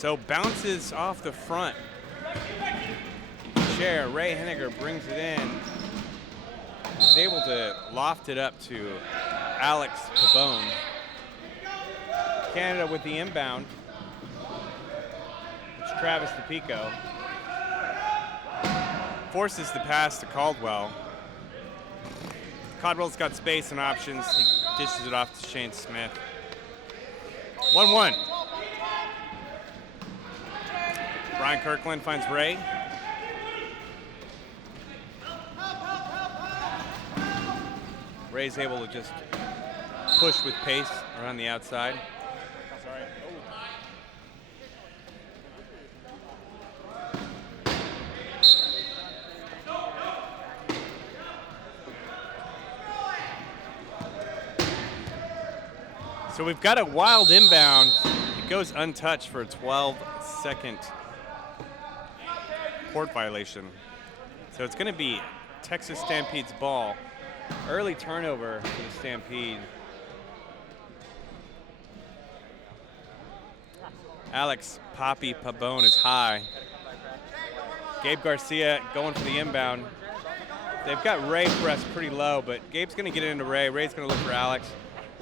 So bounces off the front chair. Ray Henniger brings it in. He's able to loft it up to Alex Pabon. Canada with the inbound. It's Travis DePico. Forces the pass to Caldwell. Caldwell's got space and options. He dishes it off to Shane Smith. 1-1. Brian Kirkland finds Ray. Ray's able to just push with pace around the outside. Sorry. So we've got a wild inbound. It goes untouched for a 12-second court violation. So it's going to be Texas Stampede's ball. Early turnover for the Stampede. Alex Poppy Pabon is high. Gabe Garcia going for the inbound. They've got Ray pressed pretty low, but Gabe's going to get it into Ray. Ray's going to look for Alex.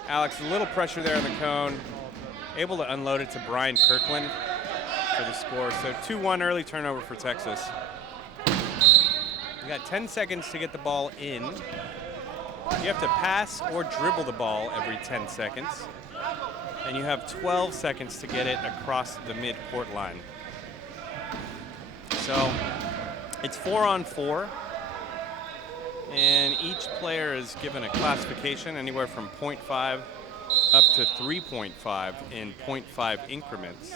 Alex, a little pressure there on the cone. Able to unload it to Brian Kirkland for the score. So 2-1 early turnover for Texas. You got 10 seconds to get the ball in. You have to pass or dribble the ball every 10 seconds. And you have 12 seconds to get it across the mid-court line. So it's 4-on-4. And each player is given a classification anywhere from 0.5 up to 3.5 in 0.5 increments.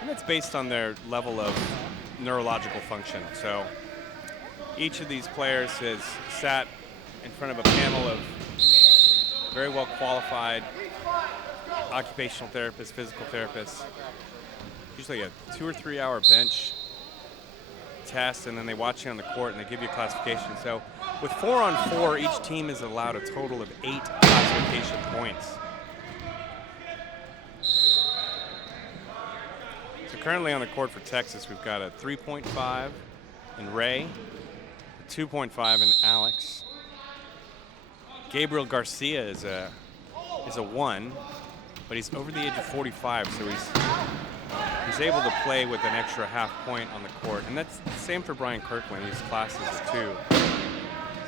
And that's based on their level of neurological function. So each of these players has sat in front of a panel of very well qualified occupational therapists, physical therapists. Usually a 2 or 3 hour bench test, and then they watch you on the court and they give you a classification. So with 4-on-4, each team is allowed a total of 8 classification points. So currently on the court for Texas, we've got a 3.5 in Ray, a 2.5 in Alex. Gabriel Garcia is a 1, but he's over the age of 45, so he's able to play with an extra half point on the court. And that's the same for Brian Kirkland. He's classes 2.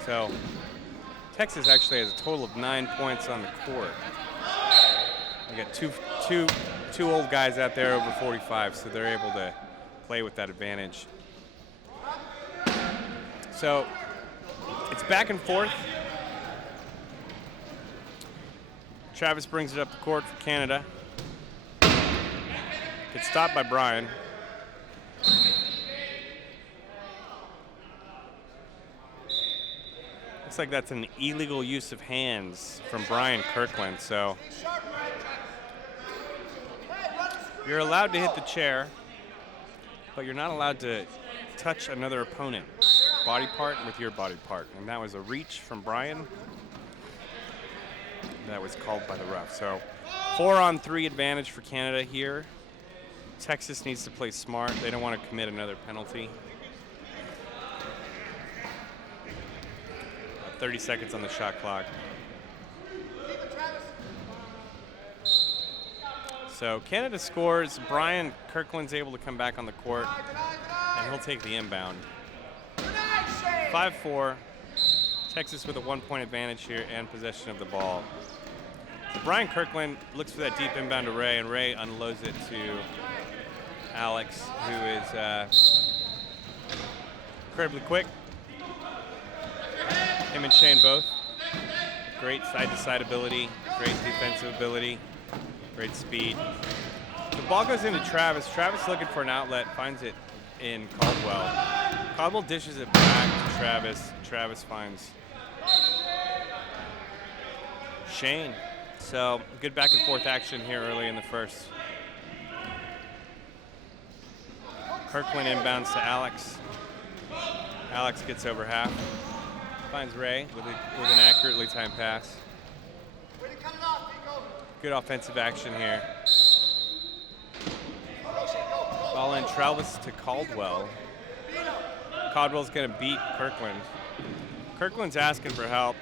So Texas actually has a total of 9 points on the court. We got two old guys out there over 45, so they're able to play with that advantage. So it's back and forth. Travis brings it up the court for Canada. Gets stopped by Brian. Looks like that's an illegal use of hands from Brian Kirkland. So you're allowed to hit the chair, but you're not allowed to touch another opponent body part with your body part. And that was a reach from Brian. That was called by the ref. So 4-on-3 advantage for Canada here. Texas needs to play smart. They don't want to commit another penalty. 30 seconds on the shot clock. So Canada scores. Brian Kirkland's able to come back on the court, and he'll take the inbound. 5-4. Texas with a 1-point advantage here and possession of the ball. So Brian Kirkland looks for that deep inbound to Ray, and Ray unloads it to Alex, who is incredibly quick. Him and Shane both. Great side-to-side ability, great defensive ability, great speed. The ball goes into Travis. Travis looking for an outlet, finds it in Caldwell. Caldwell dishes it back to Travis. Travis finds Shane. So good back and forth action here early in the first. Kirkland inbounds to Alex. Alex gets over half. Finds Ray with an accurately timed pass. Good offensive action here. Ball in, Travis to Caldwell. Caldwell's going to beat Kirkland. Kirkland's asking for help.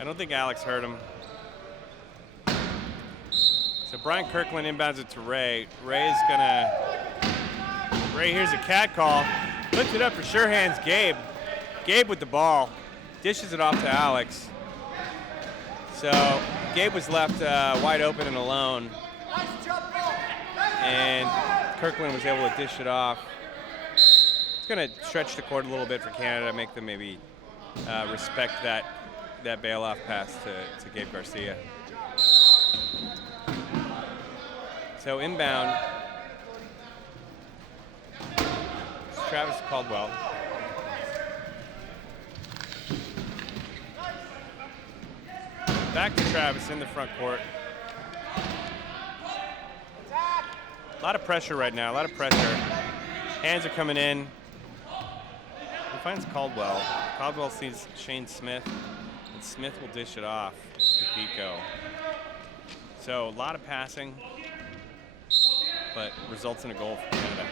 I don't think Alex heard him. So Brian Kirkland inbounds it to Ray. Ray here's a cat call. Puts it up for sure hands Gabe. Gabe with the ball. Dishes it off to Alex. So Gabe was left wide open and alone. And Kirkland was able to dish it off. It's going to stretch the court a little bit for Canada, make them maybe respect that bailoff pass to Gabe Garcia. So inbound, it's Travis Caldwell. Back to Travis in the front court. A lot of pressure right now, a lot of pressure. Hands are coming in. He finds Caldwell. Caldwell sees Shane Smith, and Smith will dish it off to Pico. So a lot of passing, but results in a goal for Canada.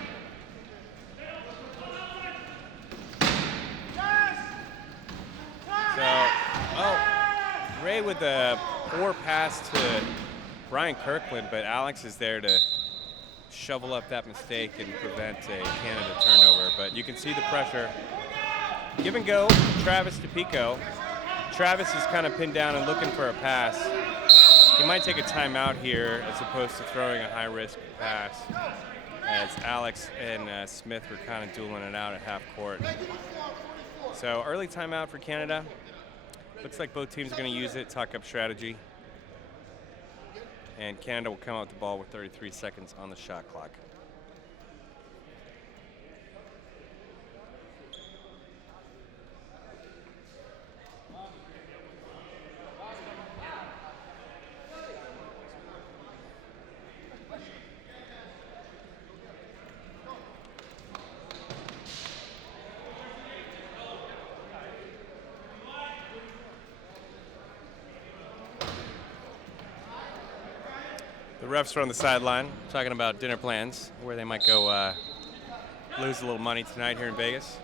So, Ray with a poor pass to Brian Kirkland, but Alex is there to shovel up that mistake and prevent a Canada turnover. But you can see the pressure. Give and go, Travis to Pico. Travis is kind of pinned down and looking for a pass. He might take a timeout here as opposed to throwing a high-risk pass, as Alex and Smith were kind of dueling it out at half court. So early timeout for Canada. Looks like both teams are going to use it, talk up strategy. And Canada will come out with the ball with 33 seconds on the shot clock. The refs are on the sideline talking about dinner plans, where they might go lose a little money tonight here in Vegas.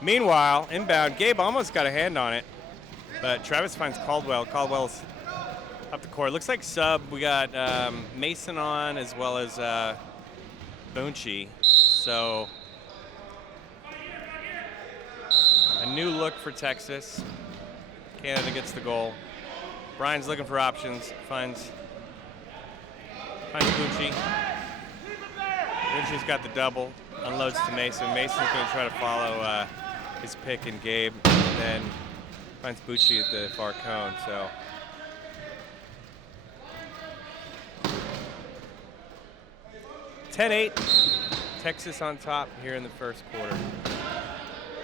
Meanwhile, inbound, Gabe almost got a hand on it, but Travis finds Caldwell. Caldwell's up the court. Looks like sub. We got Mason on as well as Boonchi. So a new look for Texas. Canada gets the goal. Brian's looking for options, finds Boonchi. Boonchi's got the double, unloads to Mason. Mason's going to try to follow his pick and Gabe, and then finds Boonchi at the far cone. So 10-8, Texas on top here in the first quarter.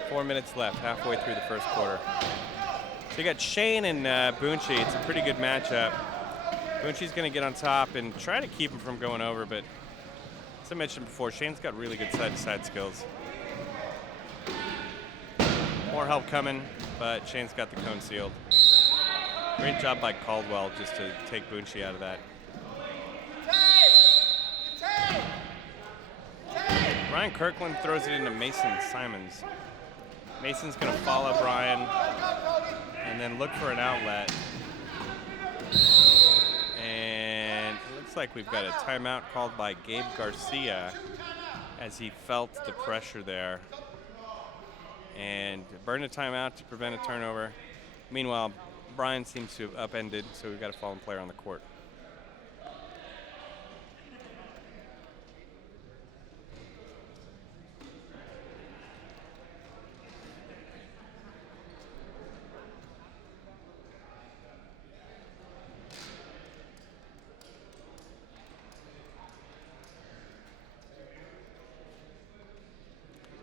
4 minutes left, halfway through the first quarter. So you got Shane and Boonchi. It's a pretty good matchup. Boonchi's going to get on top and try to keep him from going over, but as I mentioned before, Shane's got really good side-to-side skills. More help coming, but Shane's got the cone sealed. Great job by Caldwell just to take Boonchi out of that. Brian Kirkland throws it into Mason Simons. Mason's going to follow Brian and then look for an outlet. And it looks like we've got a timeout called by Gabe Garcia as he felt the pressure there. And burned a timeout to prevent a turnover. Meanwhile, Brian seems to have upended, so we've got a fallen player on the court.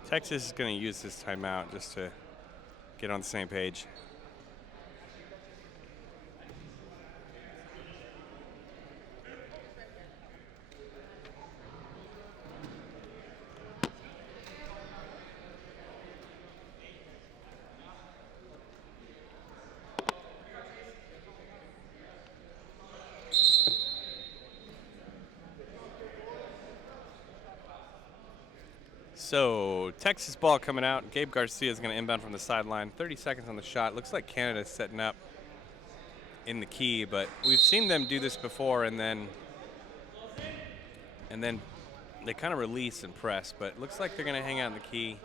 Texas is going to use this timeout just to get on the same page. So Texas ball coming out. Gabe Garcia is going to inbound from the sideline. 30 seconds on the shot. Looks like Canada's setting up in the key, but we've seen them do this before, and then they kind of release and press. But it looks like they're going to hang out in the key.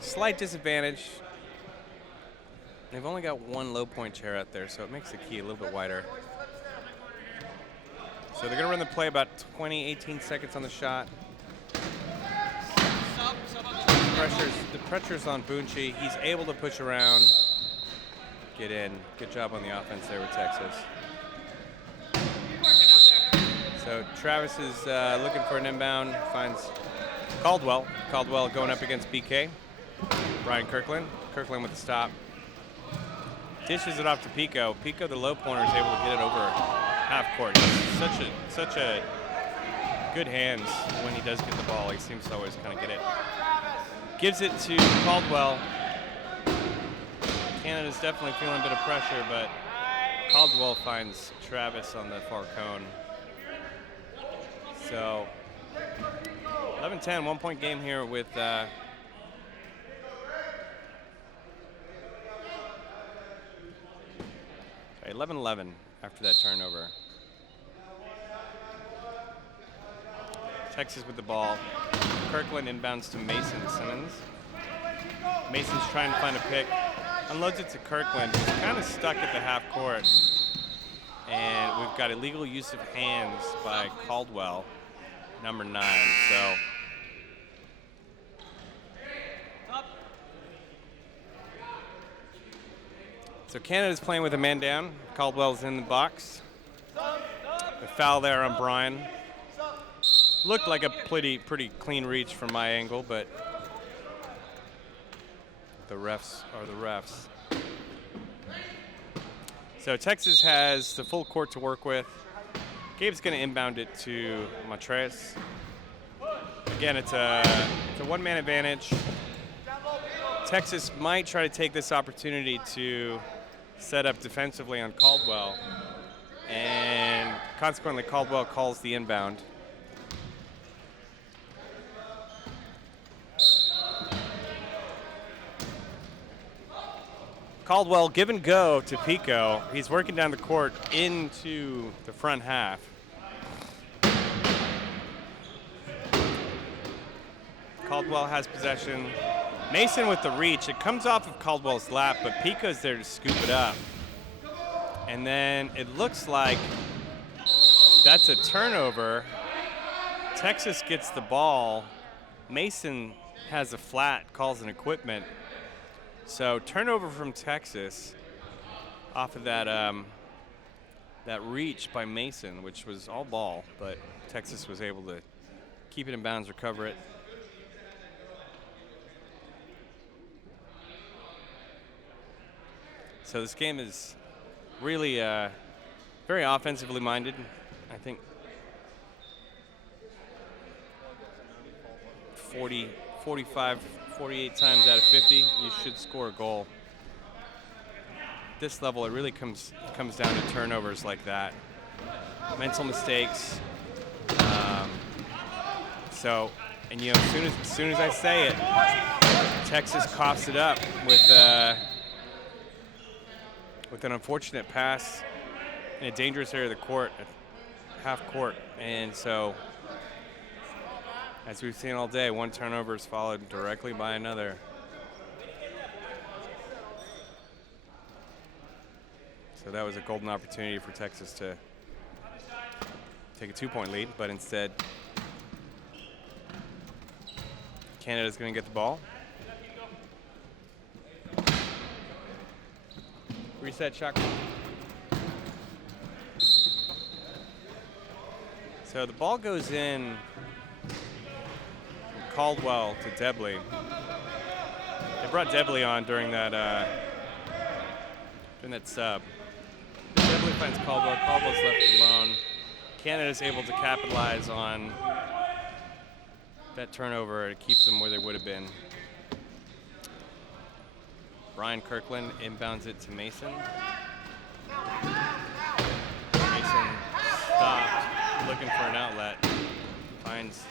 Slight disadvantage. They've only got one low point chair out there, so it makes the key a little bit wider. So they're going to run the play about 18 seconds on the shot. The pressure's on Boonchi. He's able to push around, get in. Good job on the offense there with Texas. So Travis is looking for an inbound, finds Caldwell. Caldwell going up against BK. Brian Kirkland. Kirkland with the stop. Dishes it off to Pico. Pico, the low pointer, is able to get it over half court. Such a good hands when he does get the ball. He seems to always kind of get it. Gives it to Caldwell. Canada's definitely feeling a bit of pressure, but Caldwell finds Travis on the far cone. So 11-10, 1 point game here with 11-11 after that turnover. Texas with the ball. Kirkland inbounds to Mason Simmons. Mason's trying to find a pick. Unloads it to Kirkland, who's kind of stuck at the half court. And we've got illegal use of hands by Caldwell, number 9. So Canada's playing with a man down. Caldwell's in the box. The foul there on Brian. Looked like a pretty clean reach from my angle, but the refs are the refs. So Texas has the full court to work with. Gabe's going to inbound it to Matreus. Again, it's a one-man advantage. Texas might try to take this opportunity to set up defensively on Caldwell, and consequently Caldwell calls the inbound. Caldwell give and go to Pico. He's working down the court into the front half. Caldwell has possession. Mason with the reach. It comes off of Caldwell's lap, but Pico's there to scoop it up. And then it looks like that's a turnover. Texas gets the ball. Mason has a flat, calls an equipment. So turnover from Texas off of that that reach by Mason, which was all ball, but Texas was able to keep it in bounds, recover it. So this game is really very offensively minded. I think 40, 45, 48 times out of 50, you should score a goal. At this level, it really comes down to turnovers like that, mental mistakes. And you know, as soon as I say it, Texas coughs it up with an unfortunate pass in a dangerous area of the court, half court, and so. As we've seen all day, one turnover is followed directly by another. So that was a golden opportunity for Texas to take a 2-point lead, but instead, Canada's going to get the ball. Reset shot. So the ball goes in. Caldwell to Debley. They brought Debley on during that sub. Debley finds Caldwell. Caldwell's left alone. Canada's able to capitalize on that turnover. It keeps them where they would have been. Brian Kirkland inbounds it to Mason. Mason stopped, looking for an outlet. Finds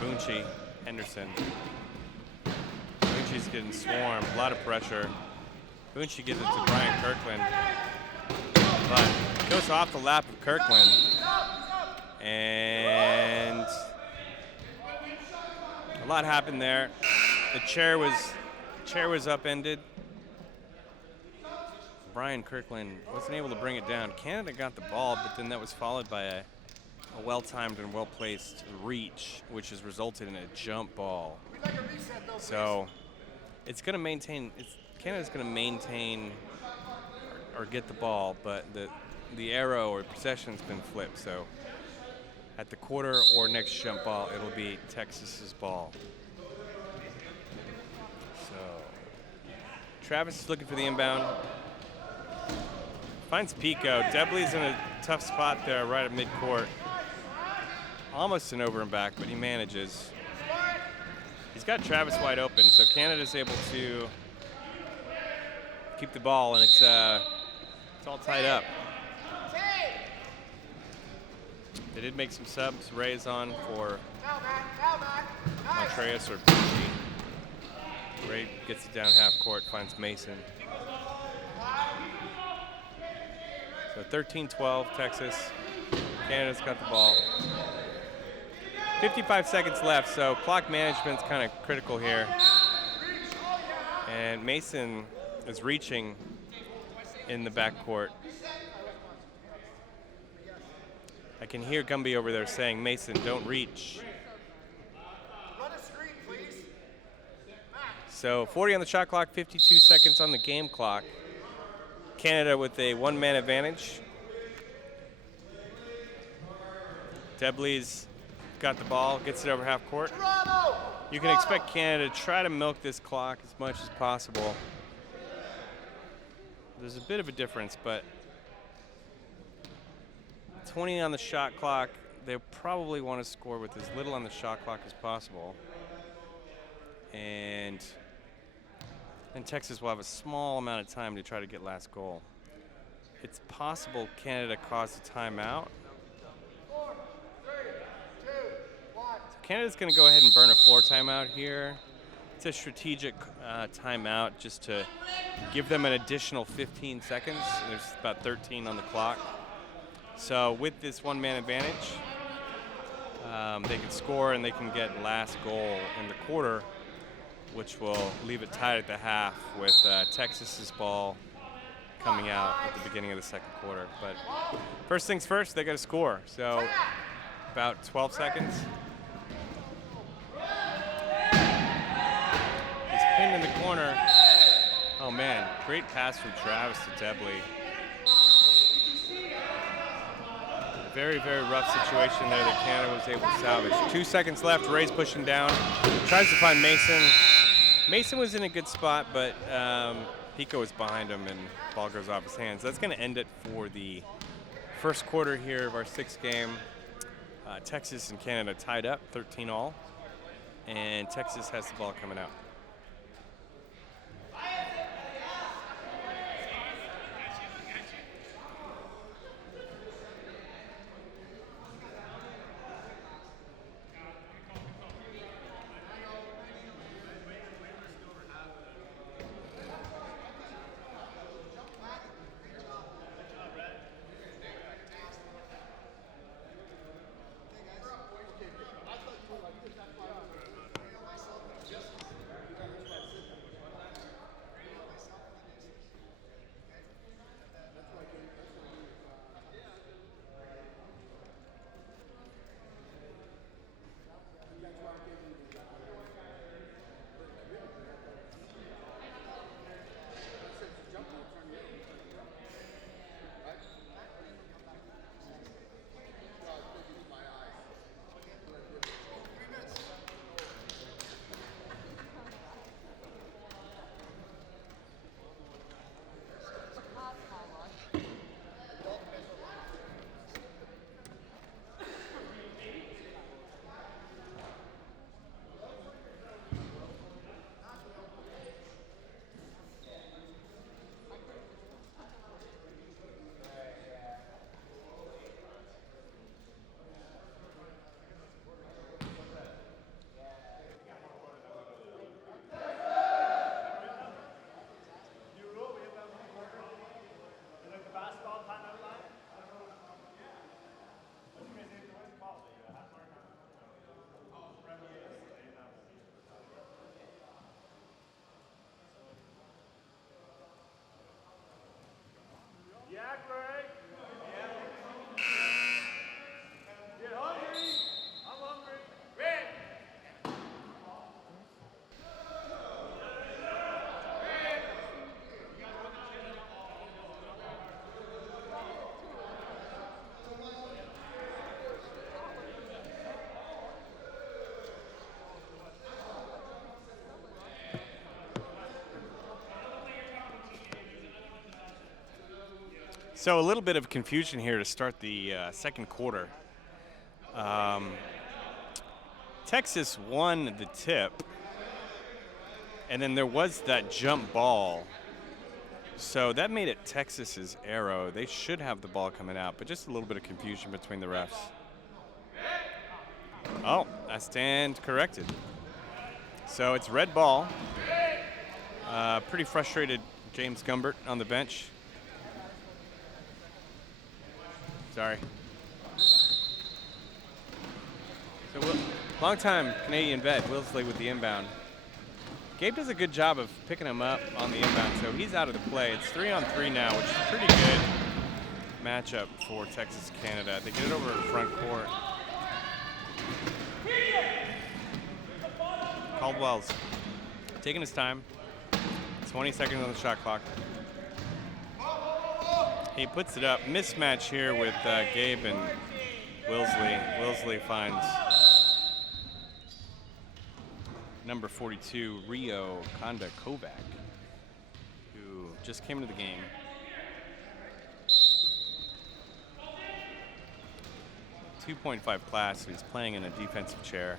Boonchi. Henderson. Bunchy's getting swarmed, a lot of pressure. Bunchy gives it to Brian Kirkland, but it goes off the lap of Kirkland. And a lot happened there. The chair was upended. Brian Kirkland wasn't able to bring it down. Canada got the ball, but then that was followed by a well-timed and well-placed reach, which has resulted in a jump ball. So it's going to maintain. Canada's going to maintain or get the ball, but the arrow or possession's been flipped. So at the quarter or next jump ball, it'll be Texas's ball. So Travis is looking for the inbound. Finds Pico. Debley's in a tough spot there right at midcourt. Almost an over and back, but he manages. He's got Travis wide open, so Canada's able to keep the ball, and it's all tied up. They did make some subs. Ray's on for Montreas or Bunchy. Ray gets it down half court, finds Mason. So 13-12, Texas. Canada's got the ball. 55 seconds left, so clock management's kind of critical here. And Mason is reaching in the backcourt. I can hear Gumby over there saying, Mason, don't reach. Run a screen, please. So 40 on the shot clock, 52 seconds on the game clock. Canada with a one-man advantage. Debley's got the ball, gets it over half court. You can expect Canada to try to milk this clock as much as possible. There's a bit of a difference, but 20 on the shot clock, they probably want to score with as little on the shot clock as possible. And Texas will have a small amount of time to try to get last goal. It's possible Canada caused a timeout. 4, 3, 2, 1. So Canada's going to go ahead and burn a floor timeout here. It's a strategic timeout just to give them an additional 15 seconds. There's about 13 on the clock. So with this one-man advantage, they can score and they can get last goal in the quarter, which will leave it tied at the half with Texas's ball coming out at the beginning of the second quarter. But first things first, they got to score. So about 12 seconds. He's pinned in the corner. Oh man, great pass from Travis to Debley. Very, very rough situation there that Canada was able to salvage. 2 seconds left, Ray's pushing down. Tries to find Mason. Mason was in a good spot, but Pico was behind him and ball goes off his hands. That's going to end it for the first quarter here of our sixth game. Texas and Canada tied up 13-all, and Texas has the ball coming out. So a little bit of confusion here to start the second quarter. Texas won the tip, and then there was that jump ball. So that made it Texas's arrow. They should have the ball coming out, but just a little bit of confusion between the refs. Oh, I stand corrected. So it's red ball. Pretty frustrated James Gumbert on the bench. Sorry. So long-time Canadian vet, Wilsley with the inbound. Gabe does a good job of picking him up on the inbound, so he's out of the play. It's 3-on-3 now, which is a pretty good matchup for Texas Canada. They get it over in front court. Caldwell's taking his time. 20 seconds on the shot clock. He puts it up. Mismatch here with Gabe and Wilsley. Wilsley finds number 42, Rio Konda Kovac, who just came into the game. .5 class, so he's playing in a defensive chair.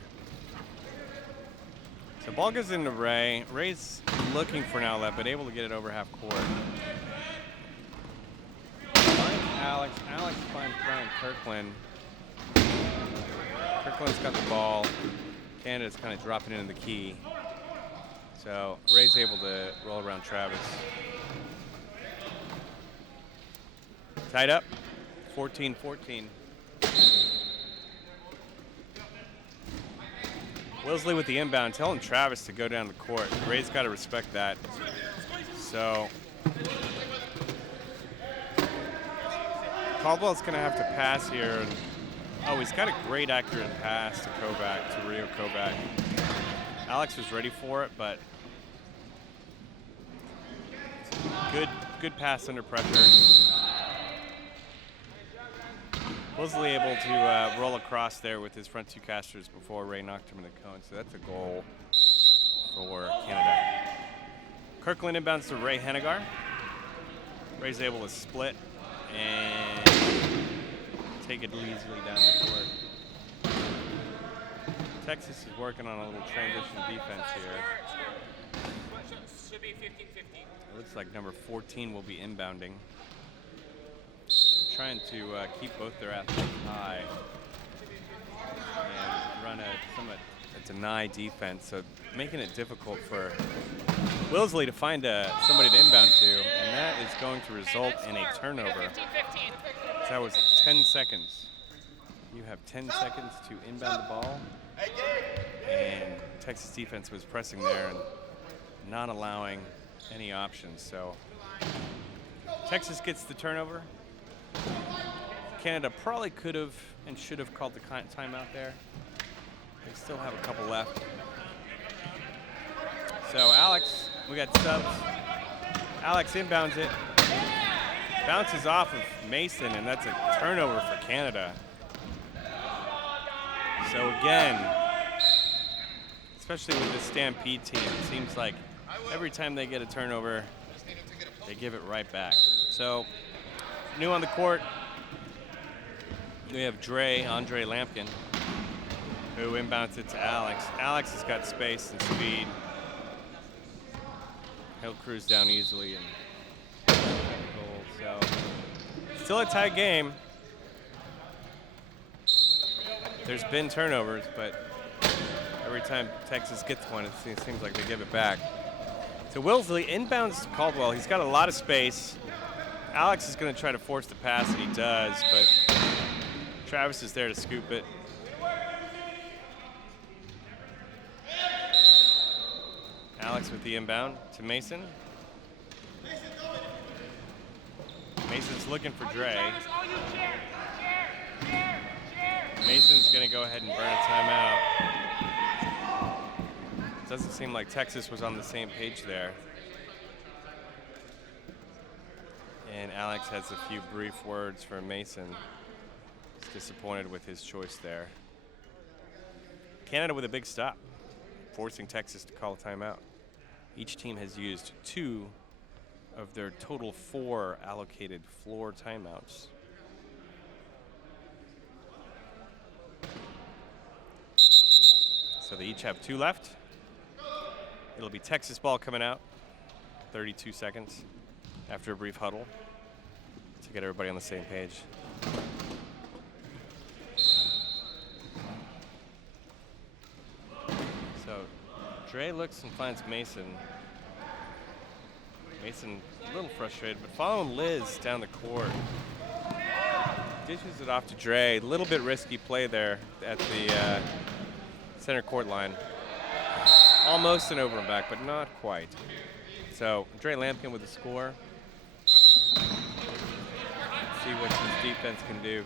So ball goes into Ray. Ray's looking for an outlet, but able to get it over half court. Finds Alex. Alex finds Brian Kirkland. Kirkland's got the ball. Canada's kind of dropping into the key. So Ray's able to roll around Travis. Tied up, 14-14. Wilsley with the inbound, telling Travis to go down the court. Ray's got to respect that. So Caldwell's going to have to pass here. Oh, he's got a great accurate pass to Kovac, to Rio Kovac. Alex was ready for it, but good pass under pressure. Wilsley able to roll across there with his front two casters before Ray knocked him in the cone, so that's a goal for Canada. Kirkland inbounds to Ray Hennigar. Ray's able to split and take it easily down the court. Texas is working on a little transition defense here. Should be 15-15. It looks like number 14 will be inbounding. They're trying to keep both their athletes high and run a deny defense, so making it difficult for Wilsley to find somebody to inbound to, and that is going to result in a turnover. 15-15. So that was 10 seconds. You have 10 seconds to inbound the ball, and Texas defense was pressing there and not allowing any options. So Texas gets the turnover. Canada probably could have and should have called the timeout there. They still have a couple left. So Alex, we got subs. Alex inbounds it. Bounces off of Mason, and that's a turnover for Canada. So again, especially with the Stampede team, it seems like every time they get a turnover, they give it right back. So new on the court, we have Andre Lampkin, who inbounds it to Alex. Alex has got space and speed. He'll cruise down easily and goal. So still a tight game. There's been turnovers, but every time Texas gets one, it seems like they give it back. So Wilsley inbounds to Caldwell. He's got a lot of space. Alex is going to try to force the pass, and he does, but Travis is there to scoop it. Alex with the inbound to Mason. Mason's looking for Dre. Mason's going to go ahead and burn a timeout. Doesn't seem like Texas was on the same page there. And Alex has a few brief words for Mason. He's disappointed with his choice there. Canada with a big stop, forcing Texas to call a timeout. Each team has used 2 of their total 4 allocated floor timeouts. So they each have 2 left. It'll be Texas ball coming out, 32 seconds after a brief huddle to get everybody on the same page. So Dre looks and finds Mason. Mason a little frustrated, but following Liz down the court. Dishes it off to Dre. A little bit risky play there at the center court line. Almost an over and back, but not quite. So Dre Lampkin with the score. See what his defense can do.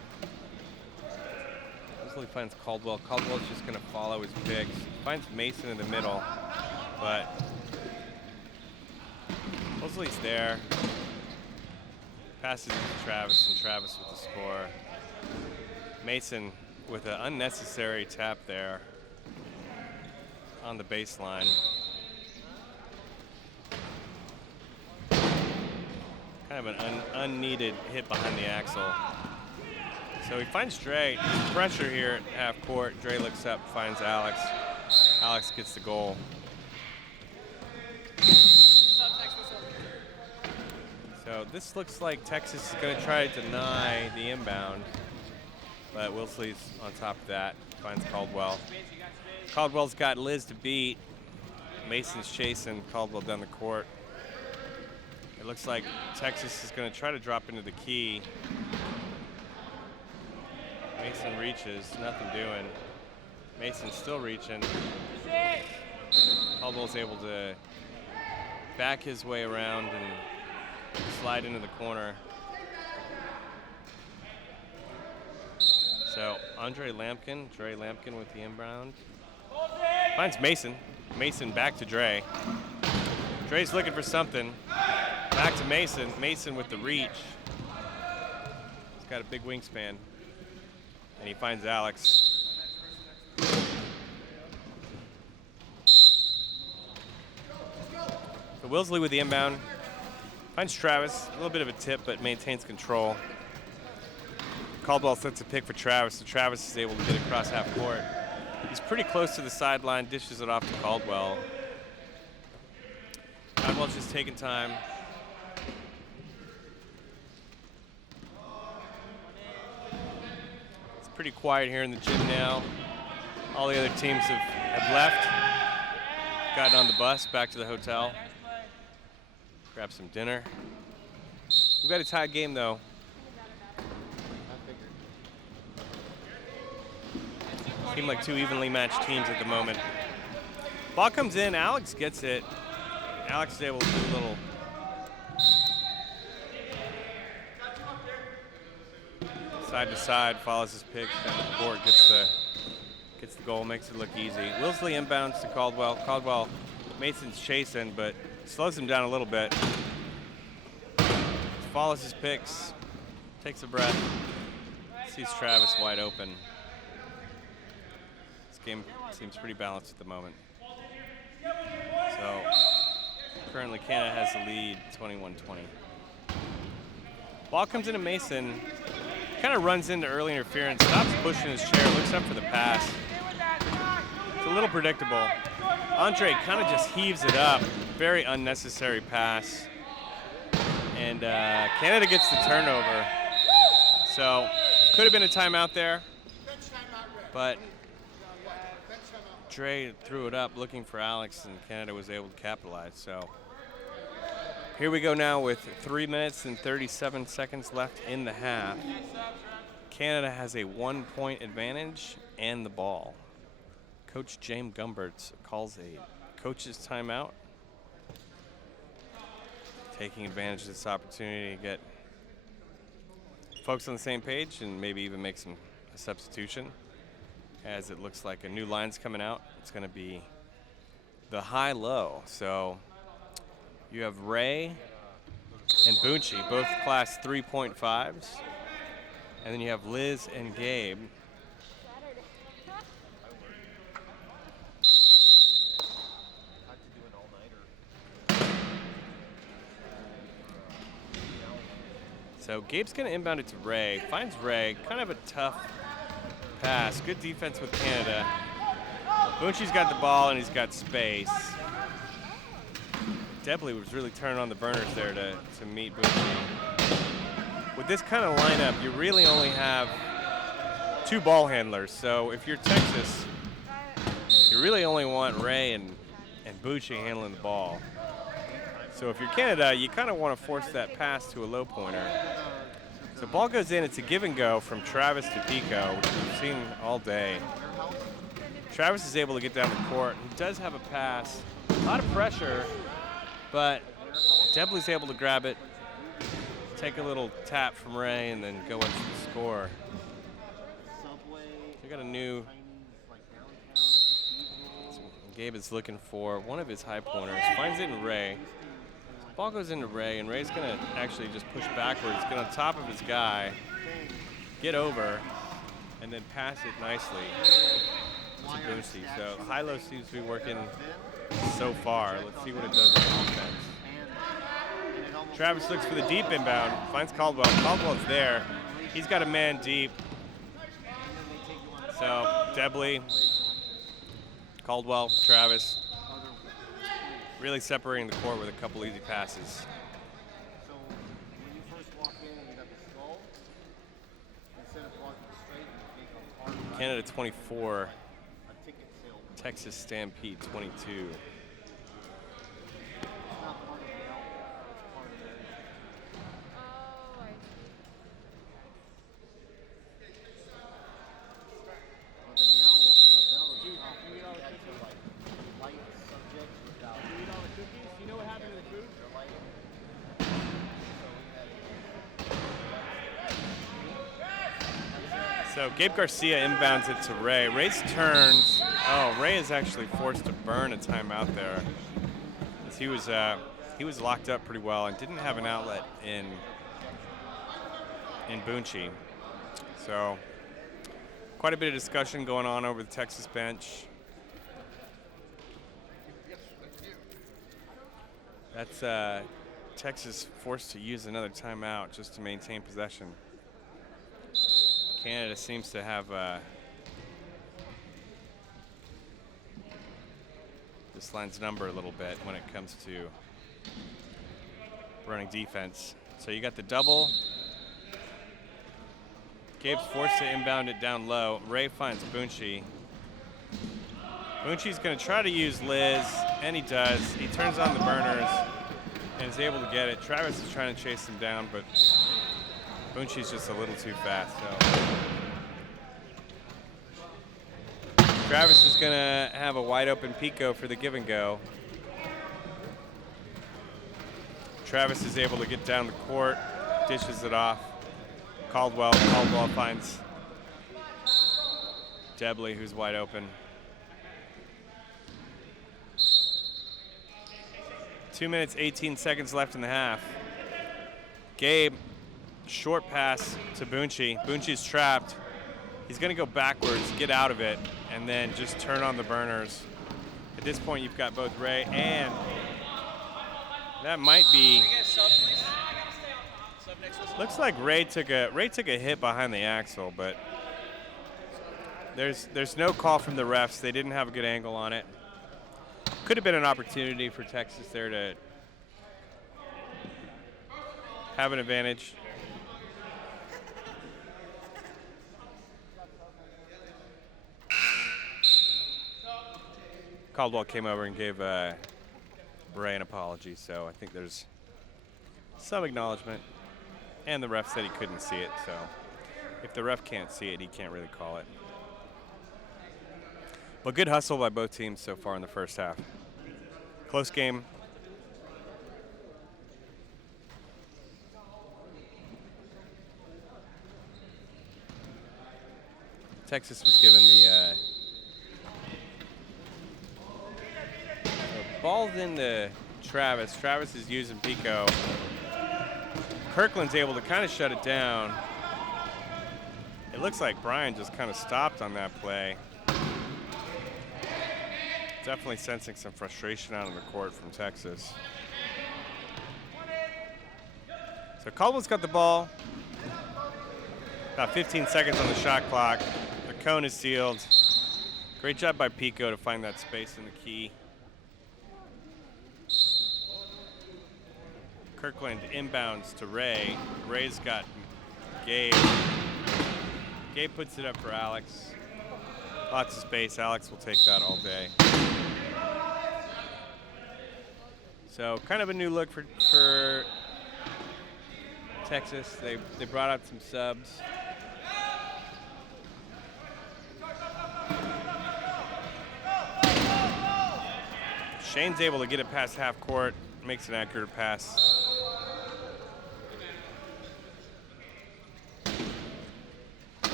Mosley finds Caldwell. Caldwell's just going to follow his picks. Finds Mason in the middle, but Mosley's there. Passes it to Travis, and Travis with the score. Mason with an unnecessary tap there on the baseline. Kind of an unneeded hit behind the axle. So he finds Dre. Pressure here at half court. Dre looks up, finds Alex. Alex gets the goal. So this looks like Texas is going to try to deny the inbound, but Wilsley's on top of that. Finds Caldwell. Caldwell's got Liz to beat. Mason's chasing Caldwell down the court. It looks like Texas is going to try to drop into the key. Mason reaches, nothing doing. Mason's still reaching. Caldwell's able to back his way around and slide into the corner. So Dre Lampkin with the inbound. Finds Mason. Mason back to Dre. Dre's looking for something. Back to Mason. Mason with the reach. He's got a big wingspan. And he finds Alex. So Wilsley with the inbound. Finds Travis. A little bit of a tip, but maintains control. Caldwell sets a pick for Travis, so Travis is able to get across half court. He's pretty close to the sideline, dishes it off to Caldwell. Caldwell's just taking time. It's pretty quiet here in the gym now. All the other teams have left, gotten on the bus back to the hotel, grab some dinner. We've got a tied game though. Seem like 2 evenly matched teams at the moment. Ball comes in, Alex gets it. Alex is able to do a little side to side, follows his pick down the court, gets the goal, makes it look easy. Wilsley inbounds to Caldwell. Caldwell, Mason's chasing, but slows him down a little bit. Follows his picks, takes a breath, sees Travis wide open. Game seems pretty balanced at the moment. So currently Canada has the lead 21-20. Ball comes into Mason, kind of runs into early interference, stops pushing his chair, looks up for the pass. It's a little predictable. Andre kind of just heaves it up. Very unnecessary pass. And Canada gets the turnover. So could have been a timeout there, but Dre threw it up looking for Alex, and Canada was able to capitalize. So here we go now with 3 minutes and 37 seconds left in the half. Canada has a 1-point advantage and the ball. Coach James Gumberts calls a coach's timeout, taking advantage of this opportunity to get folks on the same page and maybe even make a substitution, as it looks like a new line's coming out. It's going to be the high-low. So you have Ray and Bunchy, both class 3.5s. And then you have Liz and Gabe. So Gabe's going to inbound it to Ray. Finds Ray. Kind of a tough pass. Good defense with Canada. Bunchy's got the ball and he's got space. Debley was really turning on the burners there to meet Bunchy. With this kind of lineup, you really only have 2 ball handlers. So if you're Texas, you really only want Ray and Bunchy handling the ball. So if you're Canada, you kind of want to force that pass to a low pointer. So ball goes in. It's a give and go from Travis to Pico, which we've seen all day. Travis is able to get down the court. He does have a pass. A lot of pressure, but Debley's able to grab it, take a little tap from Ray, and then go into the score. We got a new. Gabe is looking for one of his high pointers. Finds it in Ray. Ball goes into Ray, and Ray's going to actually just push backwards, get on top of his guy, get over, and then pass it nicely to Bunchy. So high-low seems to be working so far. Let's see what it does on defense. Travis looks for the deep inbound, finds Caldwell. Caldwell's there. He's got a man deep. So Debley, Caldwell, Travis, really separating the court with a couple easy passes. So when you first walk in and you got the skull, instead of walking straight, you take a hard right. Canada 24, A ticket sale. Texas Stampede 22. It's not part of the album. It's part of everything. Oh, I see. But the Nialo stuff, that was tough. You had to like light subjects without. You eat all the cookies? You know what happened to the food? They're lighting. So Gabe Garcia inbounds it to Ray. Ray's turns. Oh, Ray is actually forced to burn a timeout there. As he was locked up pretty well and didn't have an outlet in Bunchy. So quite a bit of discussion going on over the Texas bench. That's Texas forced to use another timeout just to maintain possession. Canada seems to have this line's number a little bit when it comes to running defense. So you got the double. Gabe's forced to inbound it down low. Ray finds Bunchy. Bunchy's going to try to use Liz, and he does. He turns on the burners and is able to get it. Travis is trying to chase him down, but Bunchy's just a little too fast. So Travis is going to have a wide open Pico for the give and go. Travis is able to get down the court, dishes it off. Caldwell finds Debley, who's wide open. 2 minutes, 18 seconds left in the half. Gabe, short pass to Bunchy. Bunchy's trapped. He's going to go backwards, get out of it, and then just turn on the burners. At this point, you've got both Ray and that might be. Looks like Ray took a hit behind the axle, but there's no call from the refs. They didn't have a good angle on it. Could have been an opportunity for Texas there to have an advantage. Caldwell came over and gave Ray an apology, so I think there's some acknowledgement. And the ref said he couldn't see it, so if the ref can't see it, he can't really call it. But good hustle by both teams so far in the first half. Close game. Texas was given the ball's into Travis. Travis is using Pico. Kirkland's able to kind of shut it down. It looks like Brian just kind of stopped on that play. Definitely sensing some frustration out on the court from Texas. So Caldwell's got the ball. About 15 seconds on the shot clock. The cone is sealed. Great job by Pico to find that space in the key. Kirkland inbounds to Ray. Ray's got Gabe. Gabe puts it up for Alex. Lots of space. Alex will take that all day. So kind of a new look for Texas. They brought out some subs. Shane's able to get it past half court, makes an accurate pass.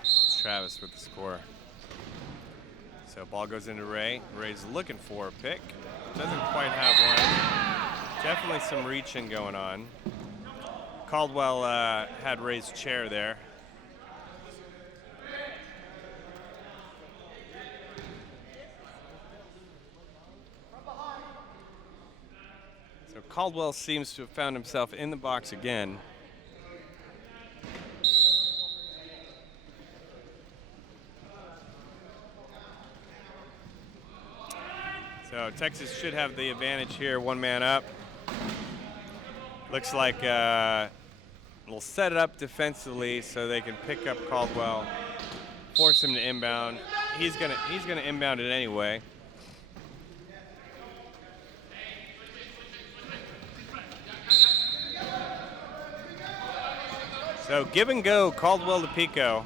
It's Travis with the score. So ball goes into Ray. Ray's looking for a pick. Doesn't quite have one. Definitely some reaching going on. Caldwell had Ray's chair there. So Caldwell seems to have found himself in the box again. So Texas should have the advantage here, one man up. Looks like we'll set it up defensively so they can pick up Caldwell, force him to inbound. He's gonna inbound it anyway. So give and go, Caldwell to Pico.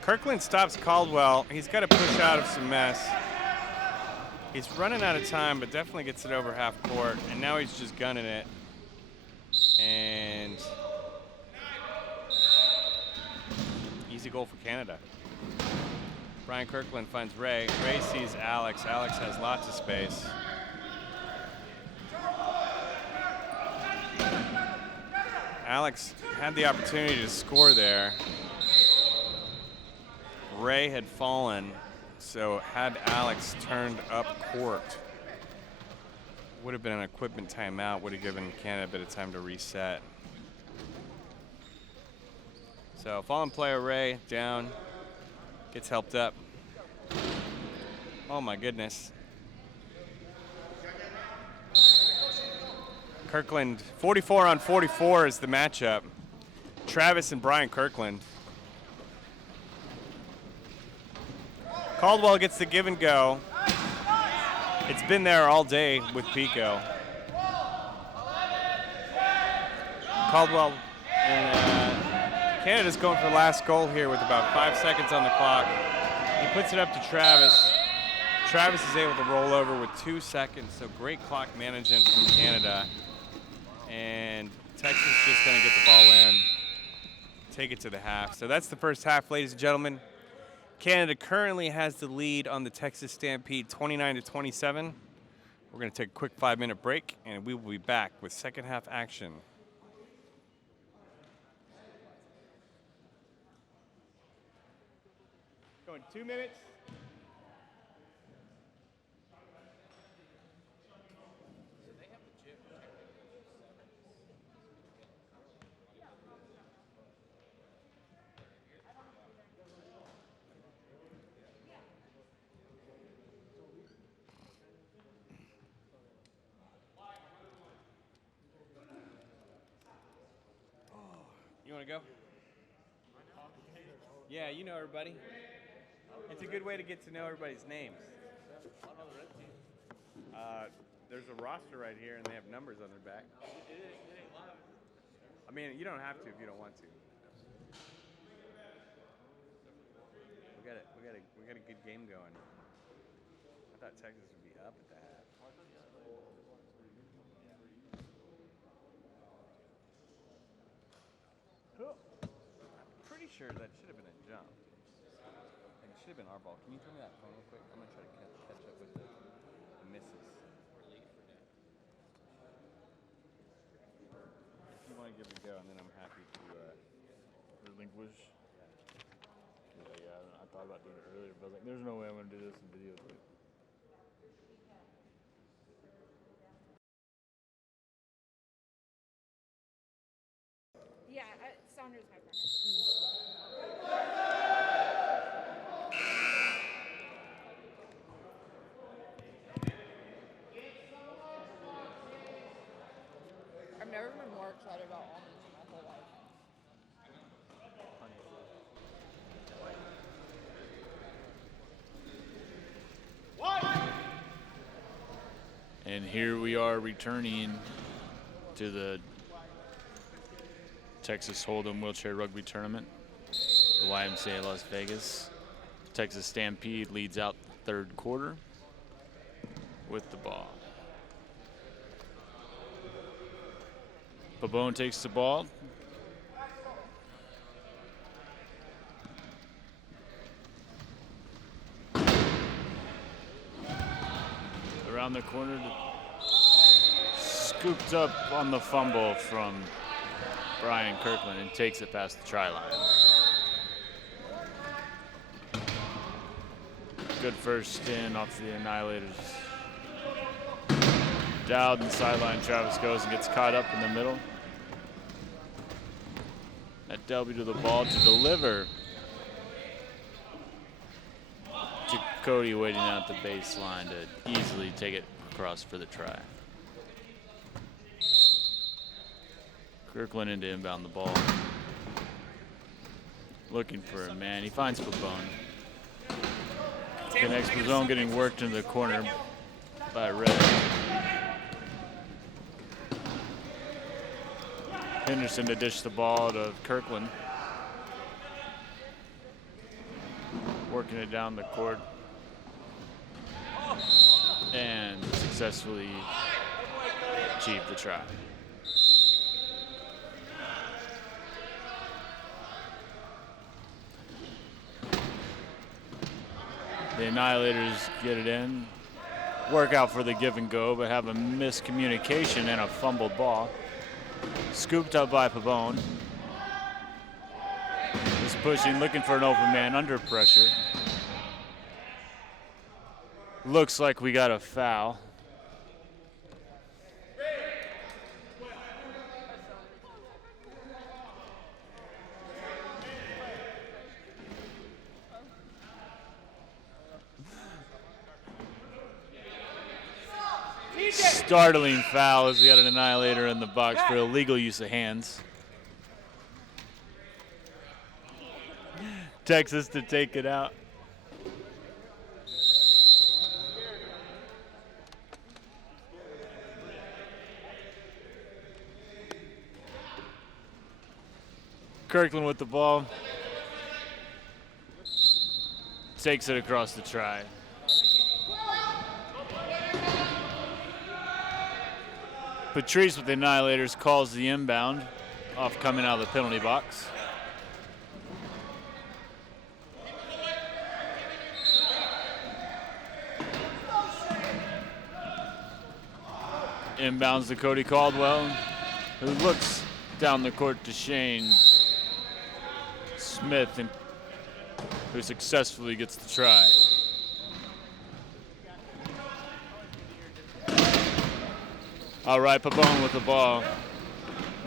Kirkland stops Caldwell. He's got to push out of some mess. He's running out of time, but definitely gets it over half court. And now he's just gunning it. And easy goal for Canada. Brian Kirkland finds Ray. Ray sees Alex. Alex has lots of space. Alex had the opportunity to score there. Ray had fallen, so had Alex turned up court, would have been an equipment timeout, would have given Canada a bit of time to reset. So fallen player Ray down, gets helped up. Oh my goodness. Kirkland, 44 on 44 is the matchup. Travis and Brian Kirkland. Caldwell gets the give and go. It's been there all day with Pico. Caldwell and Canada's going for last goal here with about 5 seconds on the clock. He puts it up to Travis. Travis is able to roll over with 2 seconds, so great clock management from Canada. And Texas just going to get the ball in, take it to the half. So that's the first half, ladies and gentlemen. Canada currently has the lead on the Texas Stampede 29-27. We're going to take a quick 5-minute break, and we will be back with second half action. Going 2 minutes. You want to go? Yeah, you know everybody. It's a good way to get to know everybody's names. There's a roster right here, and they have numbers on their back. I mean, you don't have to if you don't want to. We got a good game going. I thought Texas would be up at the half. I'm pretty sure that should have been a jump. Like, it should have been our ball. Can you turn me that phone real quick? I'm gonna try to catch up with the misses. If you want to give it a go, and then I'm happy to relinquish. Yeah, I thought about doing it earlier, but I was like, there's no way I'm going to do this in video. And here we are returning to the Texas Hold'em Wheelchair Rugby Tournament, the YMCA Las Vegas. Texas Stampede leads out the third quarter with the ball. Pabon takes the ball. Around the corner, scooped up on the fumble from Brian Kirkland and takes it past the try line. Good first in off the Annihilators. Down the sideline, Travis goes and gets caught up in the middle. At Delby to the ball to deliver to Cody, waiting out the baseline to easily take it across for the try. Kirkland in to inbound the ball. Looking for a man. He finds Pabon. Connects Pabon, getting worked into the corner by Red. Henderson to dish the ball to Kirkland. Working it down the court. And successfully achieved the try. The Annihilators get it in. Work out for the give and go, but have a miscommunication and a fumbled ball. Scooped up by Pabon. Is pushing, looking for an open man under pressure. Looks like we got a foul. Startling foul as we got an Annihilator in the box for illegal use of hands. Texas to take it out. Kirkland with the ball. Takes it across the try. Patrice with the Annihilators calls the inbound off coming out of the penalty box. Inbounds to Cody Caldwell, who looks down the court to Shane Smith, and who successfully gets the try. All right, Pabon with the ball.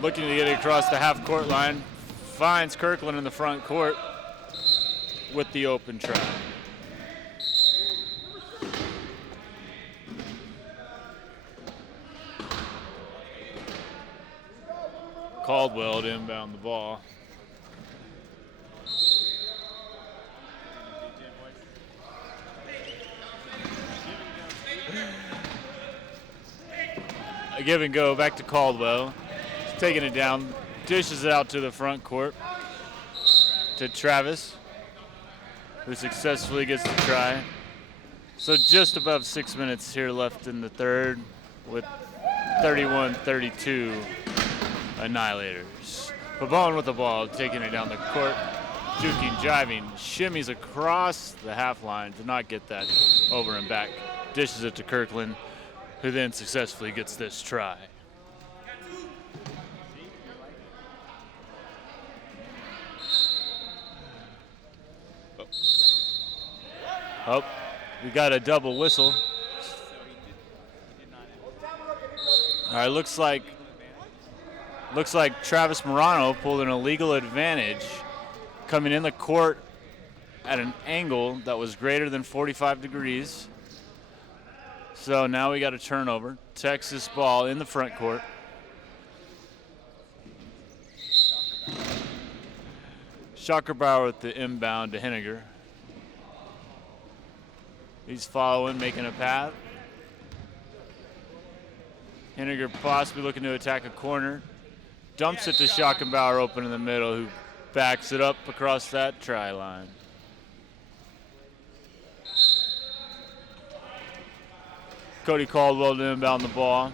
Looking to get it across the half-court line. Finds Kirkland in the front court with the open try. Caldwell to inbound the ball. A give and go back to Caldwell. He's taking it down, dishes it out to the front court to Travis, who successfully gets the try. So just above 6 minutes here left in the third with 31-32 Annihilators. Pabon with the ball, taking it down the court, juking, jiving, shimmies across the half line to not get that over and back. Dishes it to Kirkland, who then successfully gets this try. Oh, we got a double whistle. All right, looks like Travis Morano pulled an illegal advantage coming in the court at an angle that was greater than 45 degrees. So now we got a turnover. Texas ball in the front court. Schockerbauer with the inbound to Henniger. He's following, making a path. Henniger possibly looking to attack a corner. Dumps it to Schockenbauer open in the middle, who backs it up across that try line. Cody Caldwell to inbound the ball.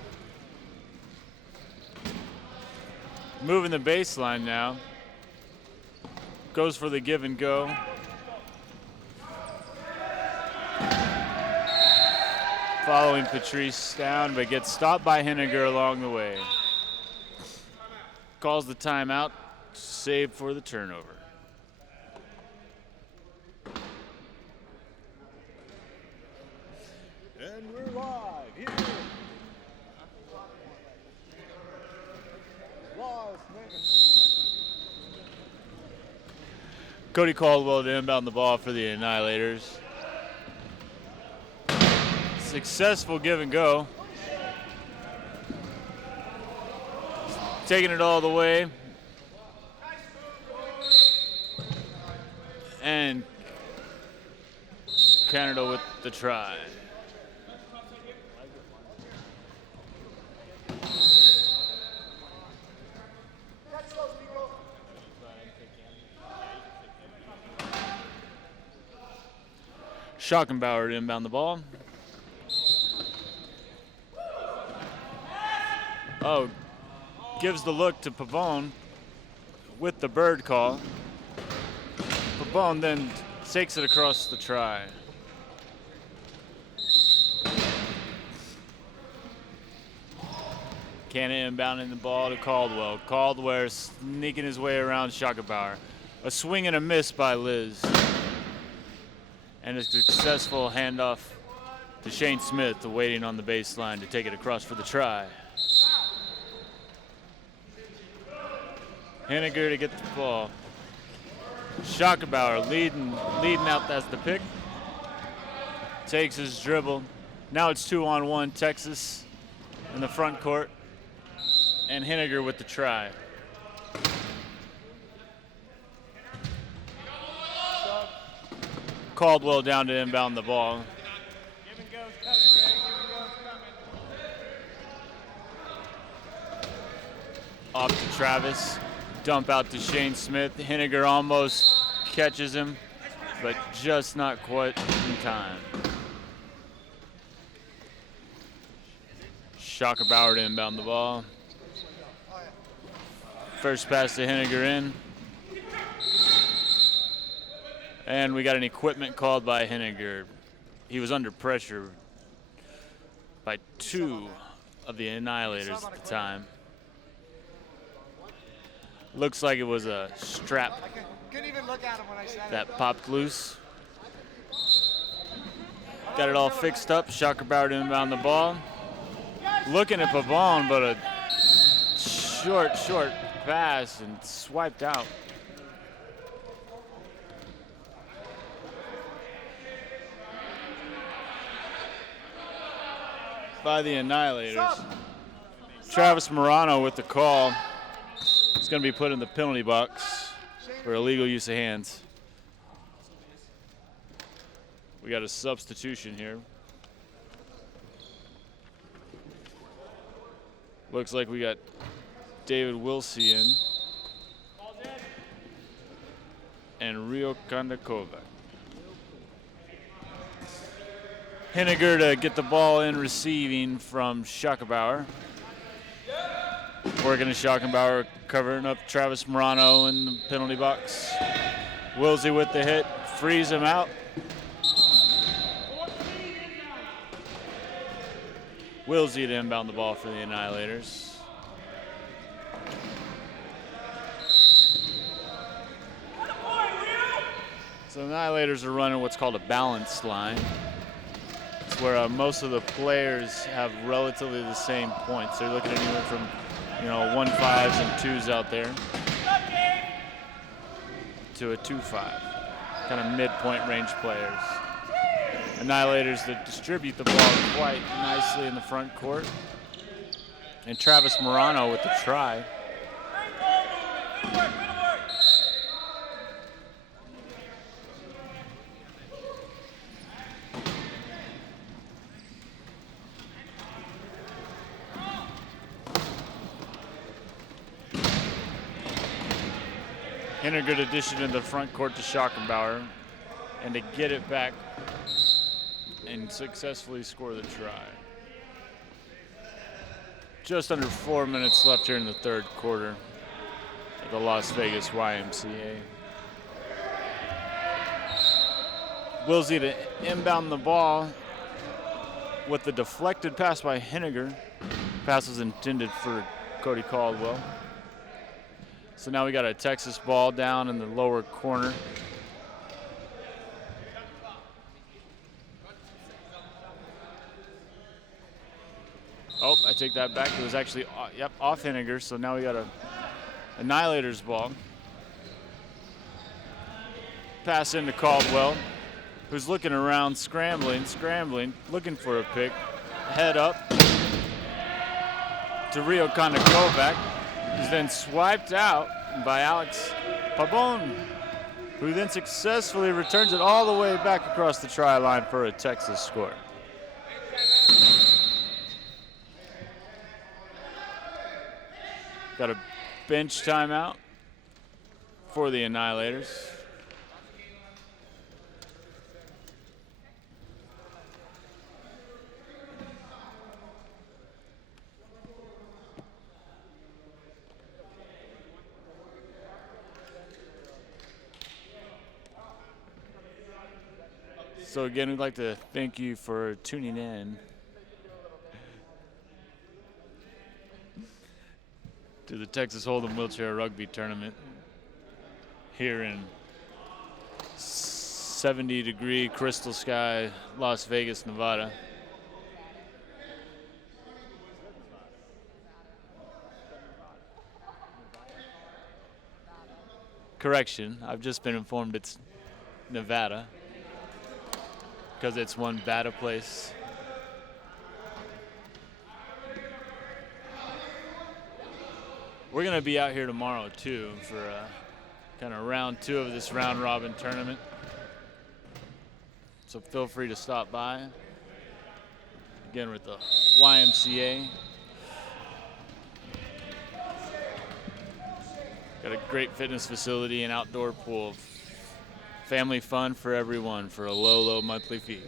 Moving the baseline now. Goes for the give and go. Following Patrice down, but gets stopped by Henniger along the way. Calls the timeout, save for the turnover. And we're live here. Lost, man. Cody Caldwell to inbound the ball for the Annihilators. Successful give and go. Taking it all the way. And Canada with the try. Schockenbauer to inbound the ball. Oh, gives the look to Pavone with the bird call. Pavone then takes it across the try. Canada inbounding the ball to Caldwell. Caldwell sneaking his way around Schockenbauer. A swing and a miss by Liz. And a successful handoff to Shane Smith, waiting on the baseline to take it across for the try. Henniger to get the ball. Schockenbauer leading out as the pick. Takes his dribble. Now it's 2-on-1 Texas in the front court. And Henniger with the try. Caldwell down to inbound the ball. Give and go's coming, Greg. Give and go's coming. Off to Travis. Dump out to Shane Smith. Henniger almost catches him, but just not quite in time. Schockenbauer to inbound the ball. First pass to Henniger in. And we got an equipment called by Henniger. He was under pressure by two of the Annihilators at the time. Looks like it was a strap Couldn't even look at him when I said that popped loose. Got it all fixed up. Schockenbauer to inbound the ball. Looking at Pavone, but a short pass and swiped out. By the Annihilators. Travis Morano with the call. It's going to be put in the penalty box for illegal use of hands. We got a substitution here. Looks like we got David Wilsey in. And Rio Kondakovac. Henniger to get the ball in receiving from Schockenbauer. Working to Schockenbauer, covering up Travis Morano in the penalty box. Wilsey with the hit, frees him out. Wilsey to inbound the ball for the Annihilators. So the Annihilators are running what's called a balanced line. It's where most of the players have relatively the same points. They're looking at anywhere from 1-5s and 2s out there to a 2-5, kind of midpoint range players. Annihilators that distribute the ball quite nicely in the front court. And Travis Morano with the try. Henniger to dish it in the front court to Schockenbauer and to get it back and successfully score the try. Just under 4 minutes left here in the third quarter at the Las Vegas YMCA. Wilsey to inbound the ball with the deflected pass by Henniger. Pass was intended for Cody Caldwell. So now we got a Texas ball down in the lower corner. Oh, I take that back. It was actually, off Henniger. So now we got a Annihilators ball. Pass into Caldwell, who's looking around, scrambling, looking for a pick. Head up to Rio Kondokovac, who's then swiped out by Alex Pabon, who then successfully returns it all the way back across the try line for a Texas score. Got a bench timeout for the Annihilators. So again, we'd like to thank you for tuning in to the Texas Hold'em Wheelchair Rugby Tournament here in 70-degree crystal sky, Las Vegas, Nevada. Correction, I've just been informed it's Nevada, because it's one bad place. We're gonna be out here tomorrow too for kind of round 2 of this round robin tournament. So feel free to stop by. Again, with the YMCA. Got a great fitness facility and outdoor pool. Family fun for everyone for a low, low monthly fee.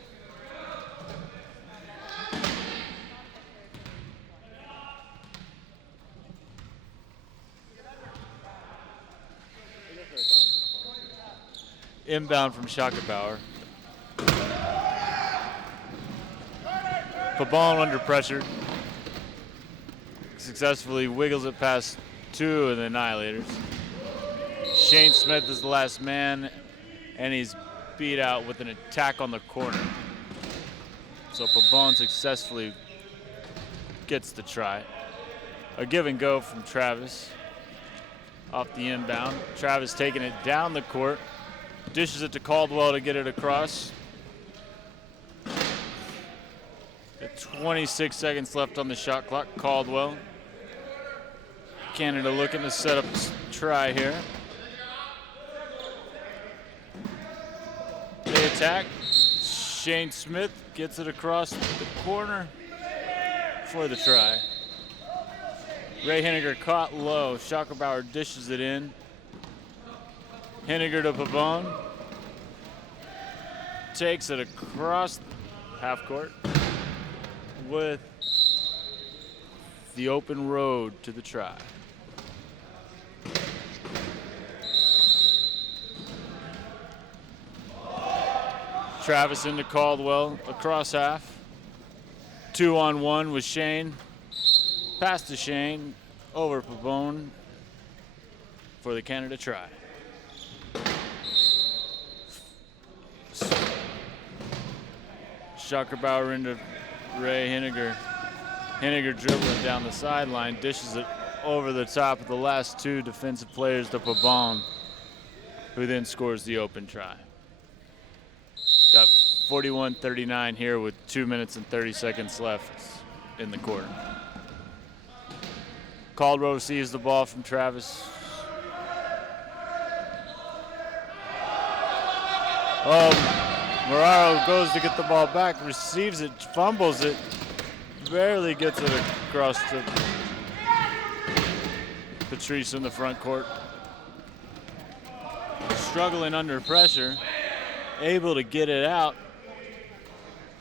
Inbound from Schockenbauer. Pabon under pressure. Successfully wiggles it past 2 of the Annihilators. Shane Smith is the last man, and he's beat out with an attack on the corner. So Pabon successfully gets the try. A give and go from Travis off the inbound. Travis taking it down the court, dishes it to Caldwell to get it across. 26 seconds left on the shot clock. Caldwell. Canada looking to set up a try here. They attack. Shane Smith gets it across the corner for the try. Ray Henniger caught low. Schockenbauer dishes it in. Henniger to Pabon. Takes it across half court with the open road to the try. Travis into Caldwell across half. 2-on-1 with Shane. Pass to Shane over Pabon for the Canada try. Schockenbauer into Ray Henniger. Henniger dribbling down the sideline, dishes it over the top of the last 2 defensive players to Pabon, who then scores the open try. Got 41-39 here with 2 minutes and 30 seconds left in the quarter. Caldwell receives the ball from Travis. Moraro goes to get the ball back, receives it, fumbles it, barely gets it across to Patrice in the front court. struggling under pressure, able to get it out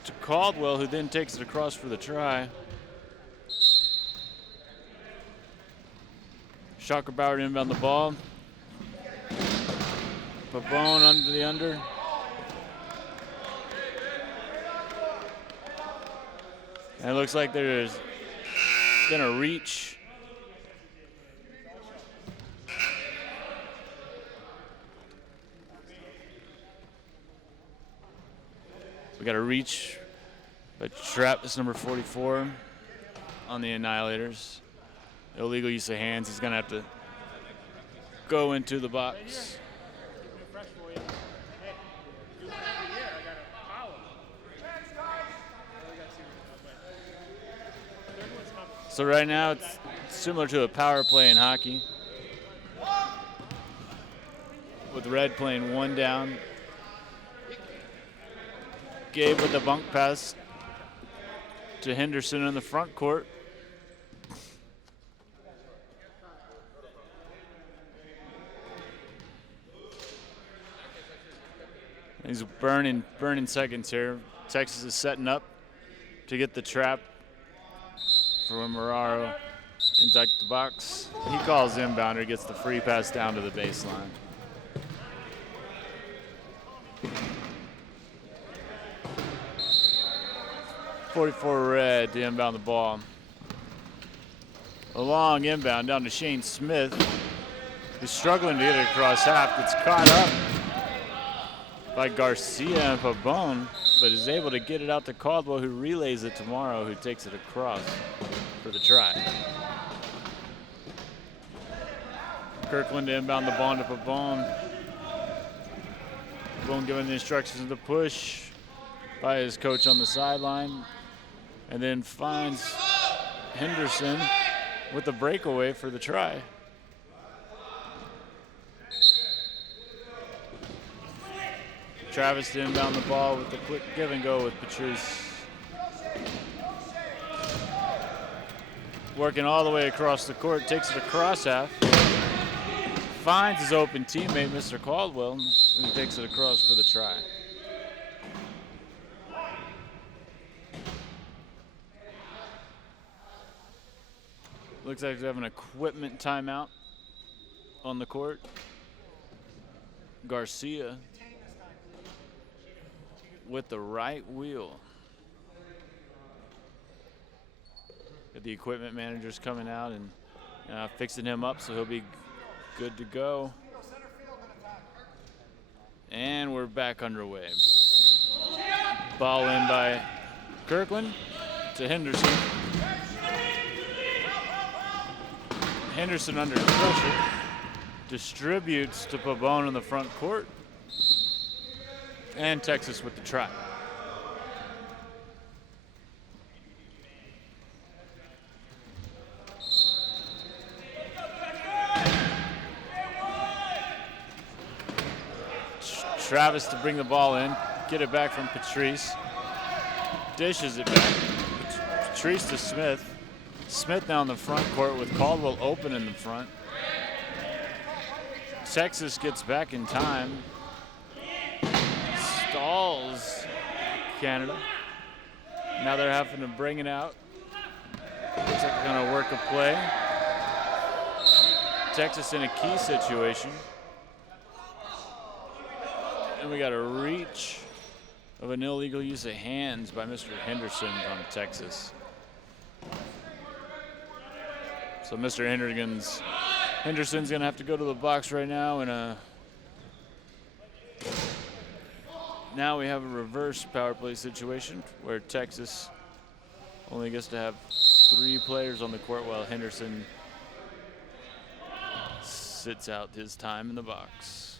to Caldwell, who then takes it across for the try. Schockerbauer inbound the ball. Pavone under the under. And it looks like there's been a reach. We got a reach by Travis, number 44, on the Annihilators. Illegal use of hands. He's going to have to go into the box. So right now it's similar to a power play in hockey, with Red playing one down. Gabe with the bunk pass to Henderson in the front court. He's burning seconds here. Texas is setting up to get the trap for when Marrero inside the box. He calls inbounder, gets the free pass down to the baseline. .44 Red to inbound the ball. A long inbound down to Shane Smith, who's struggling to get it across half. Gets caught up by Garcia and Pavone, but is able to get it out to Caldwell, who relays it to Morrow, who takes it across for the try. Kirkland to inbound the ball to Pavone. Pavone giving the instructions to push by his coach on the sideline, and then finds Henderson with the breakaway for the try. Travis to inbound the ball with the quick give and go with Patrice. Working all the way across the court, takes it across half. Finds his open teammate, Mr. Caldwell, who takes it across for the try. Looks like they have an equipment timeout on the court. Garcia with the right wheel. The equipment manager's coming out and fixing him up, so he'll be good to go. And we're back underway. Ball in by Kirkland to Henderson. Henderson under pressure. Distributes to Pavone in the front court. And Texas with the try. Travis to bring the ball in, get it back from Patrice. Dishes it back. Patrice to Smith. Smith now in the front court with Caldwell open in the front. Texas gets back in time. Stalls Canada. Now they're having to bring it out. Looks like they're going to work a play. Texas in a key situation. And we got a reach of an illegal use of hands by Mr. Henderson from Texas. So Mr. Henderson's gonna have to go to the box right now, and now we have a reverse power play situation where Texas only gets to have 3 players on the court while Henderson sits out his time in the box.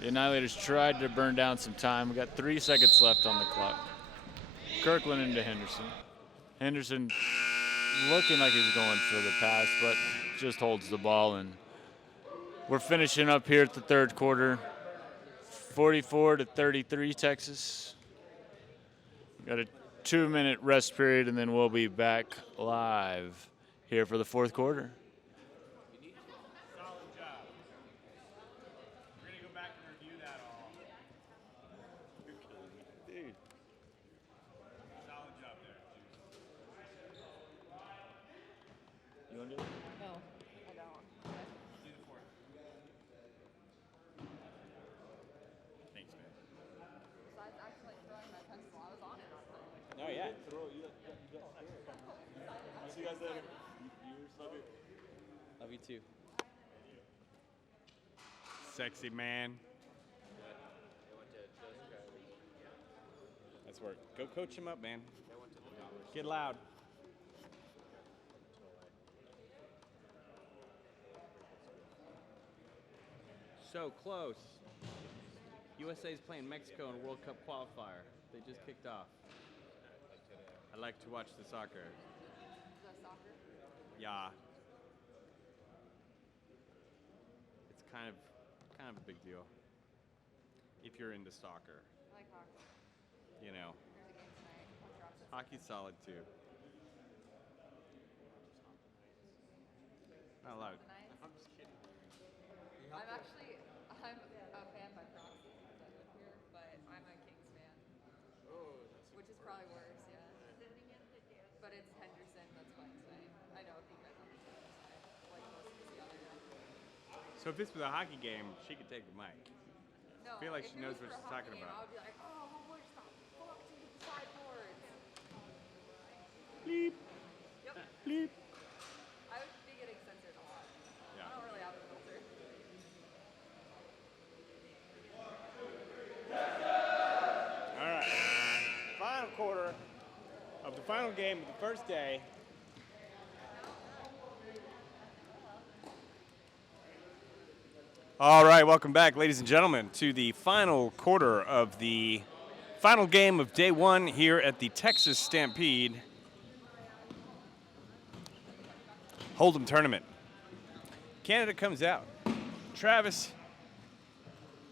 The Annihilators tried to burn down some time. We got 3 seconds left on the clock. Kirkland into Henderson. Henderson looking like he's going for the pass, but just holds the ball. And we're finishing up here at the third quarter. 44-33 Texas. Got a 2-minute rest period, and then we'll be back live here for the fourth quarter. Solid job. We're going to go back and review that all. Dude. Solid job there. You want to do it? No, I don't. Do the fourth. Thanks, man. Besides actually like throwing my pencil, I was on it on time. Oh yeah. See you guys later. Love you too. Sexy man. That's work. Go coach him up, man. Get loud. So close. USA's playing Mexico in a World Cup qualifier. They just kicked off. I like to watch the soccer. Is that soccer? Yeah. It's kind of a big deal. If you're into soccer, I like hockey. you know. There's a game tonight. I'll drop this. Hockey's solid too. Not allowed. Tonight. I'm just kidding. I'm a fan by proxy because I live here, but I'm a Kings fan. Oh, Which is probably worse, yeah. But it's Henderson that's playing tonight. I know if you guys understand this. I like most of the other guy. So if this was a hockey game, she could take the mic. No, feel like if she it knows was what for a she's hockey talking game, about. I would be like, oh, we'll push the fuck to the sideboards. Bleep. Yep. Bleep. I would be getting censored a lot. Yeah. I don't really have a filter. All right. Final quarter of the final game of the first day. All right, welcome back, ladies and gentlemen, to the final quarter of the final game of day one here at the Texas Stampede Hold'em tournament. Canada comes out. Travis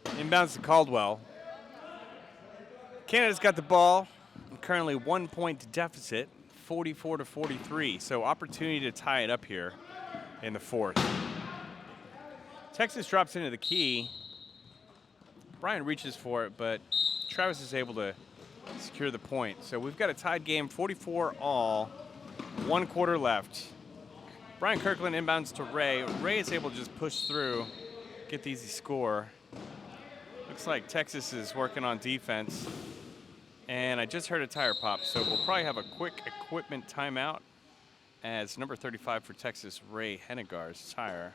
inbounds to Caldwell. Canada's got the ball, currently 1 point deficit, 44-43. So opportunity to tie it up here in the fourth. Texas drops into the key. Brian reaches for it, but Travis is able to secure the point. So we've got a tied game, 44 all, 1 quarter left. Brian Kirkland inbounds to Ray. Ray is able to just push through, get the easy score. Looks like Texas is working on defense. And I just heard a tire pop, so we'll probably have a quick equipment timeout as number 35 for Texas, Ray Hennigar's tire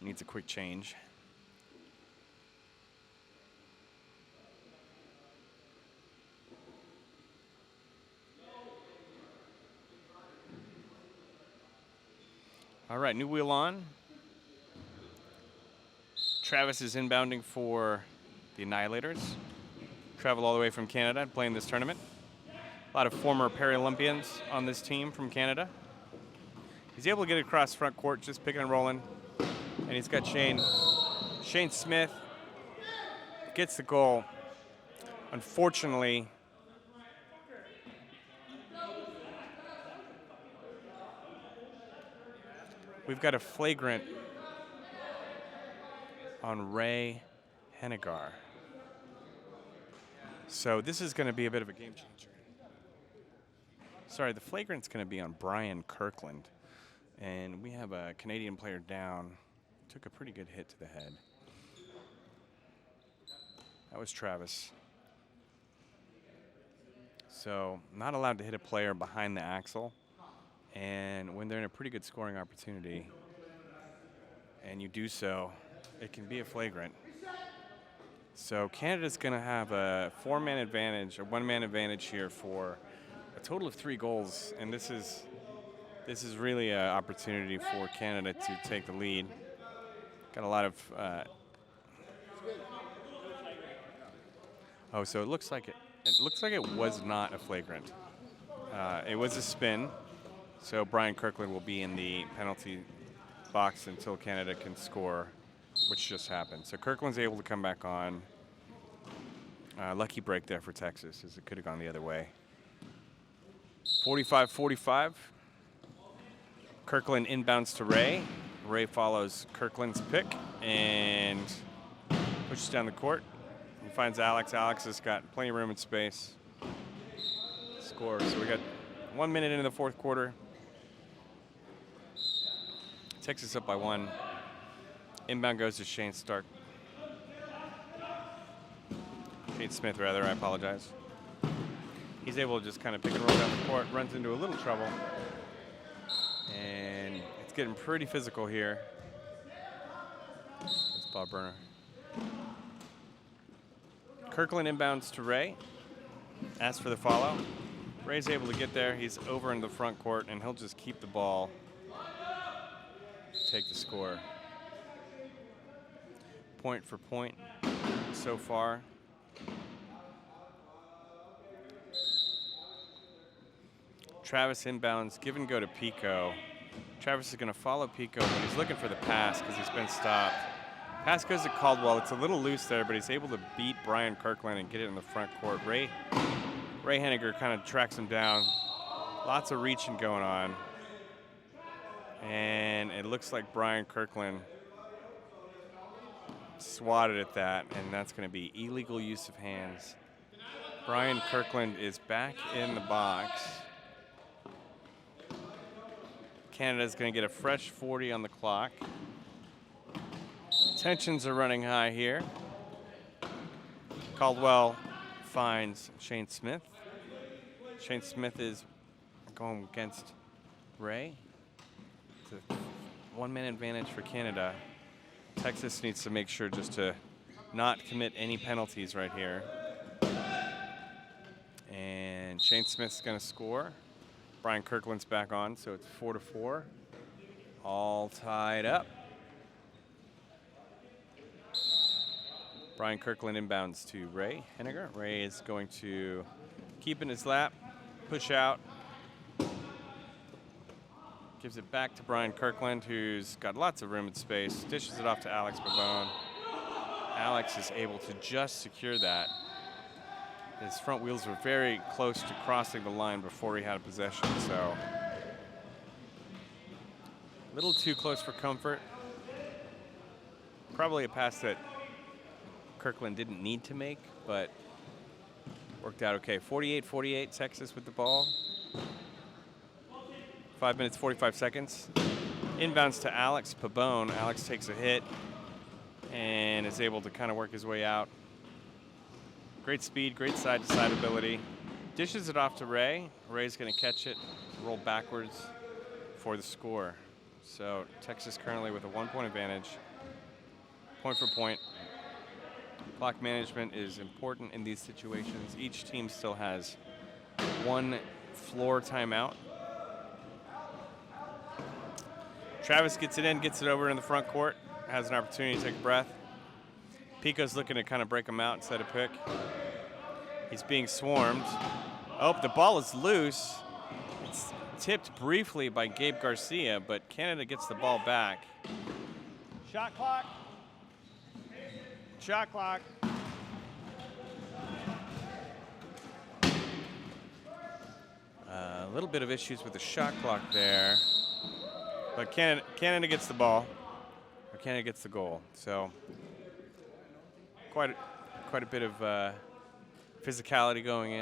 needs a quick change. All right, new wheel on. Travis is inbounding for the Annihilators. Travel all the way from Canada and playing this tournament. A lot of former Paralympians on this team from Canada. He's able to get across front court, just picking and rolling. And he's got Shane. Shane Smith gets the goal. Unfortunately, we've got a flagrant on Ray Hennigar. So this is going to be a bit of a game changer. Sorry, the flagrant's going to be on Brian Kirkland. And we have a Canadian player down. Took a pretty good hit to the head. That was Travis. So not allowed to hit a player behind the axle. And when they're in a pretty good scoring opportunity, and you do so, it can be a flagrant. So Canada's going to have a 4-man advantage, or 1-man advantage here for a total of 3 goals. And this is really an opportunity for Canada to take the lead. Got a lot of. Oh, so it looks like it was not a flagrant. It was a spin. So Brian Kirkland will be in the penalty box until Canada can score, which just happened. So Kirkland's able to come back on. Lucky break there for Texas, as it could have gone the other way. 45-45. Kirkland inbounds to Ray. Ray follows Kirkland's pick and pushes down the court. He finds Alex. Alex has got plenty of room and space. Score. So we got 1 minute into the fourth quarter. Texas up by 1. Inbound goes to Shane Stark. Shane Smith, rather, I apologize. He's able to just kind of pick and roll down the court, runs into a little trouble. And it's getting pretty physical here. It's Bob Burner. Kirkland inbounds to Ray. Asks for the follow. Ray's able to get there. He's over in the front court, and he'll just keep the ball. Take the score. Point for point so far. Travis inbounds, give and go to Pico. Travis is going to follow Pico, but he's looking for the pass because he's been stopped. Pass goes to Caldwell. It's a little loose there, but he's able to beat Brian Kirkland and get it in the front court. Ray Henniger kind of tracks him down. Lots of reaching going on. And it looks like Brian Kirkland swatted at that, and that's going to be illegal use of hands. Brian Kirkland is back in the box. Canada's going to get a fresh 40 on the clock. Tensions are running high here. Caldwell finds Shane Smith. Shane Smith is going against Ray. It's a 1-minute advantage for Canada. Texas needs to make sure just to not commit any penalties right here. And Shane Smith's going to score. Brian Kirkland's back on, so it's 4-4. All tied up. Brian Kirkland inbounds to Ray Henniger. Ray is going to keep in his lap, push out. Gives it back to Brian Kirkland, who's got lots of room and space. Dishes it off to Alex Pabon. Alex is able to just secure that. His front wheels were very close to crossing the line before he had a possession, so a little too close for comfort. Probably a pass that Kirkland didn't need to make, but worked out okay. 48-48, Texas with the ball. 5 minutes, 45 seconds. Inbounds to Alex Pabon. Alex takes a hit and is able to kind of work his way out. Great speed, great side-to-side ability. Dishes it off to Ray. Ray's going to catch it, roll backwards for the score. So Texas currently with a 1-point advantage. Point for point. Clock management is important in these situations. Each team still has 1 floor timeout. Travis gets it in, gets it over in the front court, has an opportunity to take a breath. Pico's looking to kind of break him out instead of pick. He's being swarmed. Oh, the ball is loose. It's tipped briefly by Gabe Garcia, but Canada gets the ball back. Shot clock. Shot clock. A little bit of issues with the shot clock there. But Canada gets the ball, or Canada gets the goal. So quite a bit of physicality going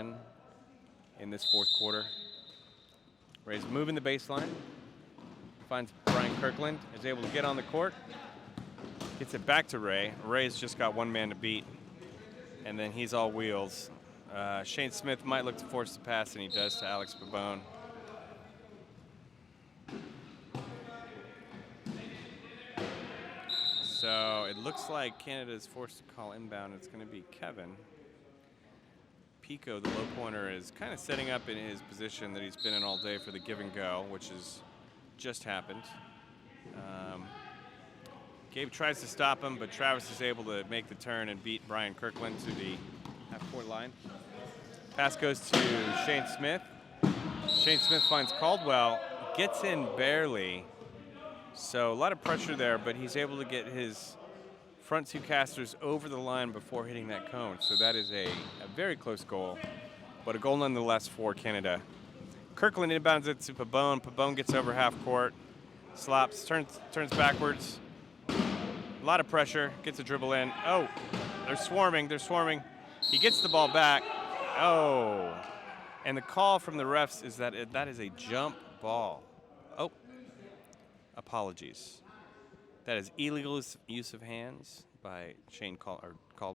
in this fourth quarter. Ray's moving the baseline. Finds Brian Kirkland, is able to get on the court. Gets it back to Ray. Ray's just got 1 man to beat, and then he's all wheels. Shane Smith might look to force the pass, and he does to Alex Pabon. So it looks like Canada is forced to call inbound. It's going to be Kevin. Pico, the low pointer, is kind of setting up in his position that he's been in all day for the give and go, which has just happened. Gabe tries to stop him, but Travis is able to make the turn and beat Brian Kirkland to the half-court line. Pass goes to Shane Smith. Shane Smith finds Caldwell, gets in barely. So a lot of pressure there, but he's able to get his front 2 casters over the line before hitting that cone. So that is a very close goal, but a goal nonetheless for Canada. Kirkland inbounds it to Pabon. Pabon gets over half court, slaps, turns backwards. A lot of pressure, gets a dribble in. Oh, they're swarming. He gets the ball back. Oh, and the call from the refs is that that is a jump ball. Oh, apologies. That is illegal use of hands by Shane Caldwell.